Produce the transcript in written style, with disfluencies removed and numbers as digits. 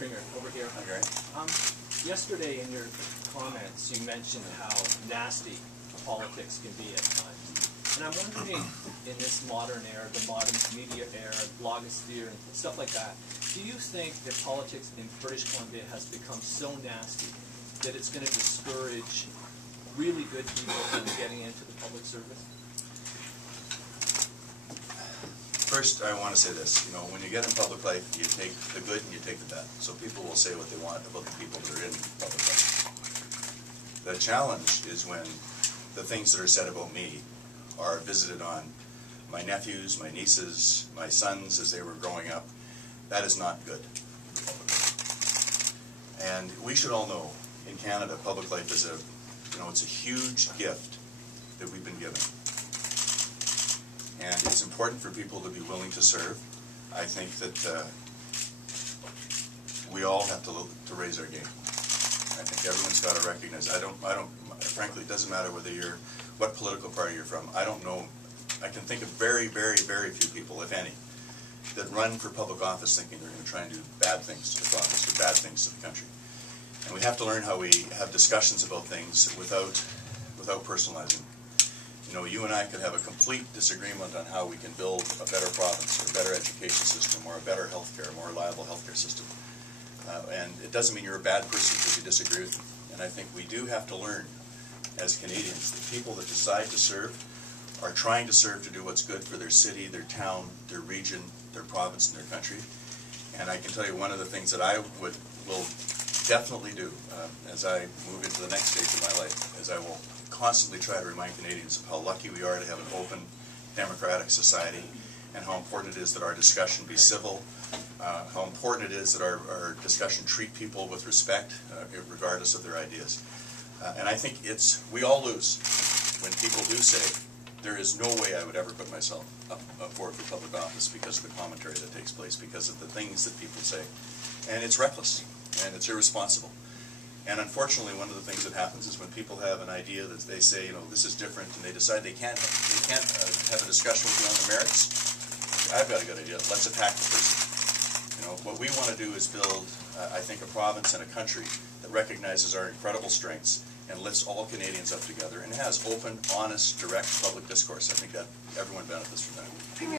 Premier, over here. Okay. Yesterday in your comments, you mentioned how nasty politics can be at times. And I'm wondering, in this modern era, the modern media era, blogosphere, and stuff like that, do you think that politics in British Columbia has become so nasty that it's going to discourage really good people from getting into the public service? First, I want to say this. You know, when you get in public life, you take the good and you take the bad. So people will say what they want about the people that are in public life. The challenge is when the things that are said about me are visited on my nephews, my nieces, my sons as they were growing up. That is not good. And we should all know, in Canada, public life is it's a huge gift that we've been given. And it's important for people to be willing to serve. I think that we all have to raise our game. I think everyone's got to recognize. Frankly, it doesn't matter what political party you're from. I don't know. I can think of very, very, very few people, if any, that run for public office thinking they're going to try and do bad things to the province or bad things to the country. And we have to learn how we have discussions about things without personalizing. You know, you and I could have a complete disagreement on how we can build a better province, or a better education system, or a better healthcare, more reliable healthcare system. And it doesn't mean you're a bad person because you disagree with me. And I think we do have to learn, as Canadians, that people that decide to serve are trying to serve to do what's good for their city, their town, their region, their province, and their country. And I can tell you one of the things that I will definitely do as I move into the next stage of my life is I will constantly try to remind Canadians of how lucky we are to have an open, democratic society, and how important it is that our discussion be civil, how important it is that our discussion treat people with respect, regardless of their ideas. And I think we all lose when people do say, there is no way I would ever put myself up forward for public office because of the commentary that takes place, because of the things that people say. And it's reckless, and it's irresponsible. And unfortunately, one of the things that happens is when people have an idea that they say, you know, this is different, and they decide they can't have a discussion with you on the merits. I've got a good idea. Let's attack the person. You know, what we want to do is build, I think, a province and a country that recognizes our incredible strengths and lifts all Canadians up together and has open, honest, direct public discourse. I think that everyone benefits from that.